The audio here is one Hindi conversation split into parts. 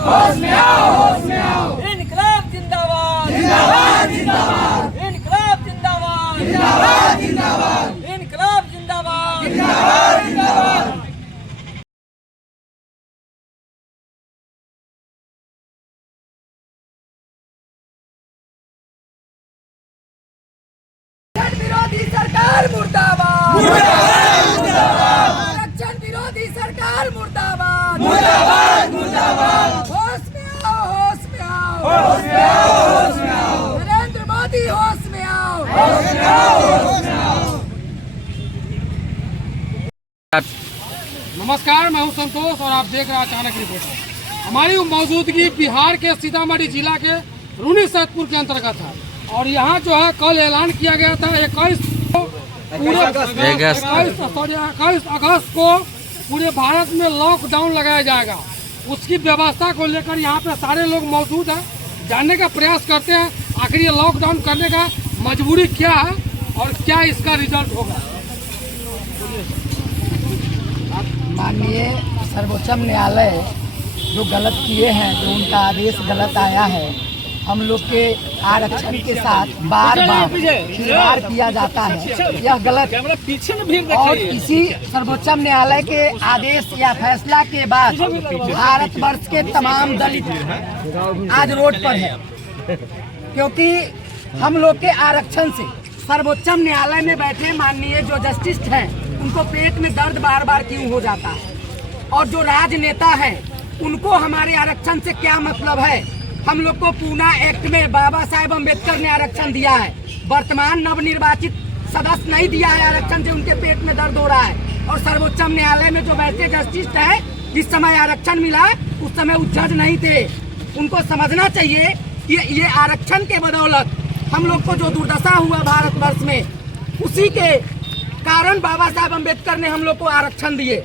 होश में आओ, होश में आओ। इनकलाब जिंदाबाद, जिंदाबाद, जिंदाबाद, इनकलाब जिंदाबाद, जिंदाबाद, जिंदाबाद, इनकलाब जिंदाबाद, जिंदाबाद, जिंदाबाद। विरोधी सरकार मुर्दाबाद, मुर्दाबाद, मुर्दाबाद, आरक्षण विरोधी सरकार मुर्दाबाद, मुर्दाबाद, मुर्दाबाद। होश में आओ, होश में आओ, होश में आओ, होश में आओ। नरेंद्र मोदी होश में आओ, होश में आओ, होश में आओ। नमस्कार, मैं हूं संतोष और आप देख रहे हैं अचानक रिपोर्ट। हमारी मौजूदगी बिहार के सीतामढ़ी जिला के रूनी सैदपुर के अंतर्गत है और यहाँ जो है कल ऐलान किया गया था 21 अगस्त को पूरे भारत में लॉकडाउन लगाया जाएगा। उसकी व्यवस्था को लेकर यहाँ पे सारे लोग मौजूद हैं, जानने का प्रयास करते हैं आखिर ये लॉकडाउन करने का मजबूरी क्या है और क्या इसका रिजल्ट होगा। माननीय सर्वोच्च न्यायालय जो गलत किए हैं, जो उनका आदेश गलत आया है, हम लोग के आरक्षण के साथ बार बार खिलवाड़ किया जाता है, यह गलत। और इसी सर्वोच्च न्यायालय के आदेश या फैसला के बाद भारतवर्ष के तमाम दलित आज रोड पर है, क्योंकि हम लोग के आरक्षण से सर्वोच्च न्यायालय में बैठे माननीय जो जस्टिस हैं उनको पेट में दर्द बार बार क्यों हो जाता है, और जो राजनेता है उनको हमारे आरक्षण से क्या मतलब है। हम लोग को पूना एक्ट में बाबा साहेब अम्बेडकर ने आरक्षण दिया है, वर्तमान नवनिर्वाचित सदस्य नहीं दिया है आरक्षण से, उनके पेट में दर्द हो रहा है। और सर्वोच्च न्यायालय में जो बैठे जस्टिस है, जिस समय आरक्षण मिला उस समय वो जज नहीं थे। उनको समझना चाहिए कि ये आरक्षण के बदौलत हम लोग को जो दुर्दशा हुआ भारतवर्ष में, उसी के कारण बाबा साहेब अम्बेडकर ने हम लोग को आरक्षण दिए।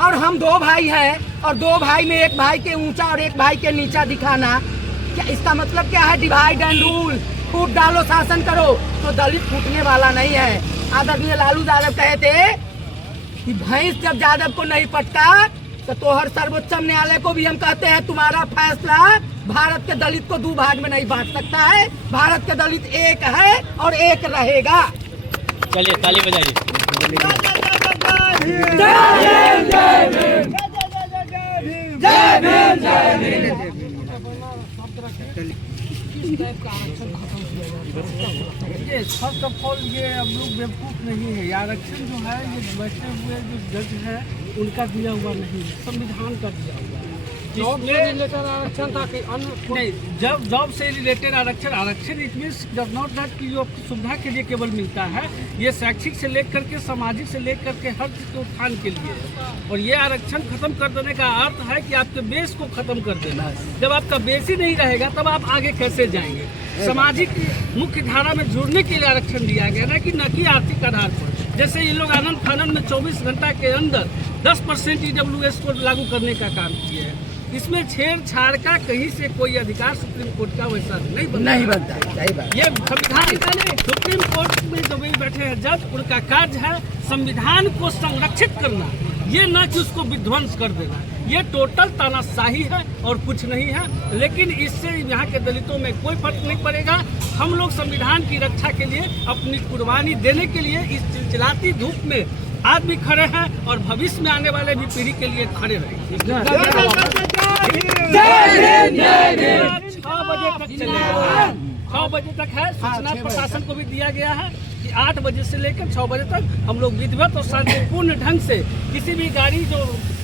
और हम दो भाई हैं और दो भाई में एक भाई के ऊंचा और एक भाई के नीचा दिखाना, क्या इसका मतलब क्या है? डिवाइड एंड रूल, फूट डालो शासन करो, तो दलित फूटने वाला नहीं है। आदरणीय लालू यादव कहे थे कि भैंस जब यादव को नहीं पटका तो हर सर्वोच्च न्यायालय को भी हम कहते हैं तुम्हारा फैसला भारत के दलित को दो भाग में नहीं बांट सकता है। भारत के दलित एक है और एक रहेगा। चलिए ताली बजाइए। ये फर्स्ट ऑफ ऑल ये हम लोग बेवकूफ़ नहीं है। आरक्षण जो है ये बैठे हुए जो जज है उनका दिया हुआ नहीं है, संविधान का दिया हुआ है। जॉब से रिलेटेड आरक्षण था कि अन्य नहीं, जॉब से रिलेटेड आरक्षण it means does not that कि जो आपकी सुविधा के लिए केवल मिलता है, ये शैक्षिक से लेकर के सामाजिक से लेकर के हर चीज के उत्थान के लिए है। और ये आरक्षण खत्म कर देने का अर्थ है कि आपके बेस को खत्म कर देना है। जब आपका बेस ही नहीं रहेगा तब आप आगे कैसे जाएंगे। सामाजिक मुख्य धारा में जुड़ने के लिए आरक्षण दिया गया न कि आर्थिक आधार पर। जैसे ये लोग आनंद फानंद में 24 घंटा के अंदर 10% EWS को लागू करने का काम किया है। इसमें छेड़छाड़ का कहीं से कोई अधिकार सुप्रीम कोर्ट का वैसा नहीं बनता। ये संविधान का नहीं, सुप्रीम कोर्ट में जो भी बैठे हैं जज, उनका कार्य है संविधान को संरक्षित करना, ये न कि उसको विध्वंस कर देना। ये टोटल तानाशाही है और कुछ नहीं है। लेकिन इससे यहाँ के दलितों में कोई फर्क नहीं पड़ेगा। हम लोग संविधान की रक्षा के लिए अपनी कुर्बानी देने के लिए इस चिलचिलाती धूप में आज भी खड़े हैं और भविष्य में आने वाले भी पीढ़ी के लिए खड़े रहेंगे। 6 बजे तक चलेगा, 6 बजे तक है। सूचना प्रशासन को भी दिया गया है कि 8 बजे से लेकर 6 बजे तक हम लोग विधिवत और शांतिपूर्ण ढंग से किसी भी गाड़ी जो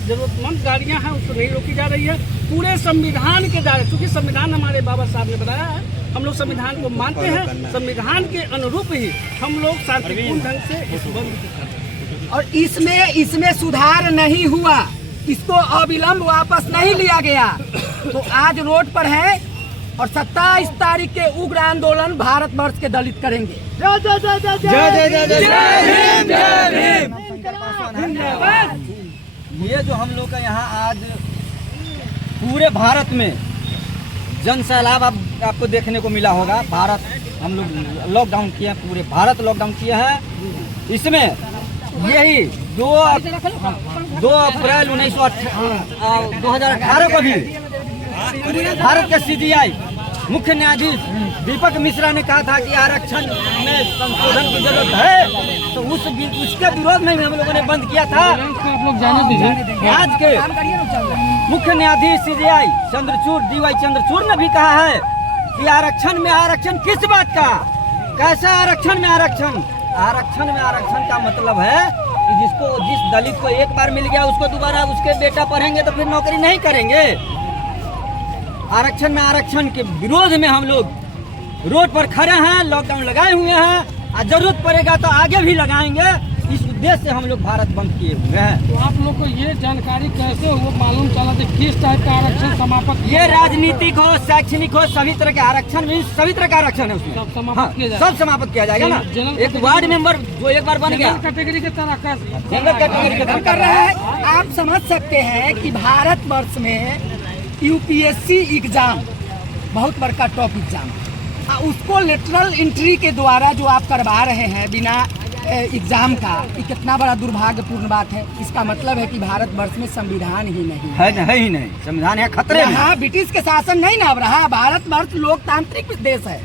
जरूरतमंद गाड़ियां हैं उसको नहीं रोकी जा रही है। पूरे संविधान के दायरे, क्योंकि संविधान हमारे बाबा साहब ने बनाया है, हम लोग संविधान को मानते हैं। संविधान के अनुरूप ही हम लोग शांतिपूर्ण ढंग से इस बंद को करते हैं। और इसमें सुधार नहीं हुआ, इसको अविलंब वापस नहीं लिया गया, तो आज रोड पर है। और 27 तारीख के उग्र आंदोलन भारतवर्ष के दलित करेंगे। ये जो हम लोग का यहाँ आज पूरे भारत में जन सैलाब आपको देखने को मिला होगा। भारत हम लोग लॉकडाउन किए हैं, पूरे भारत लॉकडाउन किए हैं। इसमें यही 2 अप्रैल 2018 को भी भारत के CBI मुख्य न्यायाधीश दीपक मिश्रा ने कहा था कि आरक्षण में संशोधन की जरूरत है, तो उसके विरोध में हम लोगों ने बंद किया था। आप लोग जाने दीजिए। आज के मुख्य न्यायाधीश CBI चंद्रचूड़ DY चंद्रचूड़ ने भी कहा है कि आरक्षण में आरक्षण किस बात का, कैसा आरक्षण में आरक्षण। आरक्षण में आरक्षण का मतलब है कि जिस दलित को एक बार मिल गया उसको दोबारा उसके बेटा पढ़ेंगे तो फिर नौकरी नहीं करेंगे। आरक्षण में आरक्षण के विरोध में हम लोग रोड पर खड़े हैं, लॉकडाउन लगाए हुए हैं और जरूरत पड़ेगा तो आगे भी लगाएंगे। इस उद्देश्य से हम लोग भारत बंद किए हुए हैं। तो आप लोग को ये जानकारी कैसे हो मालूम चला कि किस टाइप का आरक्षण समाप्त? ये राजनीतिक हो, शैक्षणिक हो, सभी तरह के आरक्षण में सभी तरह का आरक्षण है उसमें। सब समाप्त किया जाएगा। सब समाप्त किया जाएगा ना। एक वार्ड मेंबर जो एक बार बन गया कैटेगरी के तरह का जनरल कैटेगरी के कर रहा है। आप समझ सकते हैं कि भारत वर्ष में UPSC एग्जाम बहुत बड़का टॉप एग्जाम, उसको लेटरल एंट्री के द्वारा जो आप करवा रहे हैं बिना एग्जाम का, ये कितना बड़ा दुर्भाग्यपूर्ण बात है। इसका मतलब है कि भारत वर्ष में संविधान ही नहीं है ही नहीं, संविधान है खतरे में। यहाँ ब्रिटिश के शासन नहीं ना रहा, भारत वर्ष लोकतांत्रिक देश है।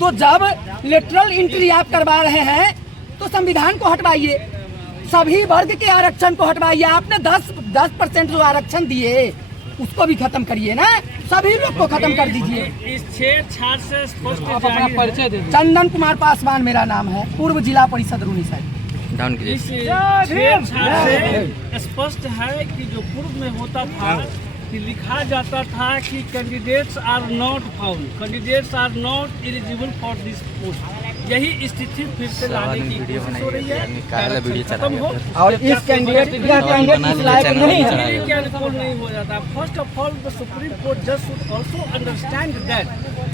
तो जब लेटरल एंट्री आप करवा रहे हैं तो संविधान को हटवाइए, सभी वर्ग के आरक्षण को हटवाइए। आपने 10% जो आरक्षण दिए उसको भी खत्म करिए ना, सभी लोग को खत्म कर दीजिए। इस छेड़छाड़ से स्पष्ट आप अपना परिचय दे दीजिए। चंदन कुमार पासवान मेरा नाम है, पूर्व जिला परिषद रूनी साइड। डाउन कीजिए। इस छेड़छाड़ से स्पष्ट है कि जो पूर्व में होता था कि लिखा जाता था कि candidates are not found, candidates are not eligible for this post. यही स्थिति फिर से लाने की कोशिश हो रही है। खत्म हो और इस कैंडिडेट इस लायक नहीं है। क्या रिपोर्ट नहीं हो जाता। First of all the Supreme Court just should also understand that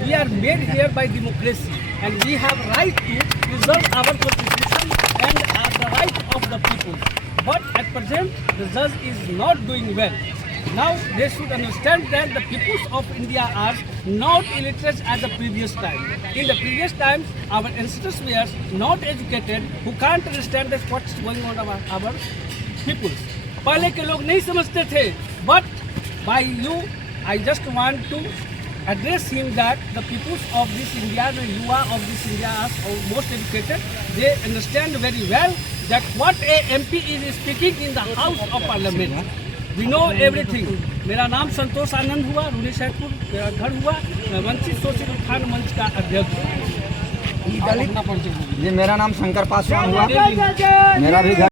we are made here by democracy and we have right to preserve our constitution and the right of the people. But at present, the judge is not doing well. Now they should understand that the peoples of India are not illiterate as the previous time. In the previous times, our ancestors were not educated, who can't understand that what's going on about our peoples. पहले के लोग नहीं समझते थे. But by you, I just want to address him that the peoples of this India, the Yuva of this India are most educated. They understand very well that what a MP is speaking in the House of Parliament. We know everything. मेरा नाम संतोष आनंद हुआ, रूनी सैदपुर मेरा घर हुआ। मैं वंचित शोषित उत्थान मंच का अध्यक्ष हूँ। जी मेरा नाम शंकर पासवान हुआ, मेरा भी घर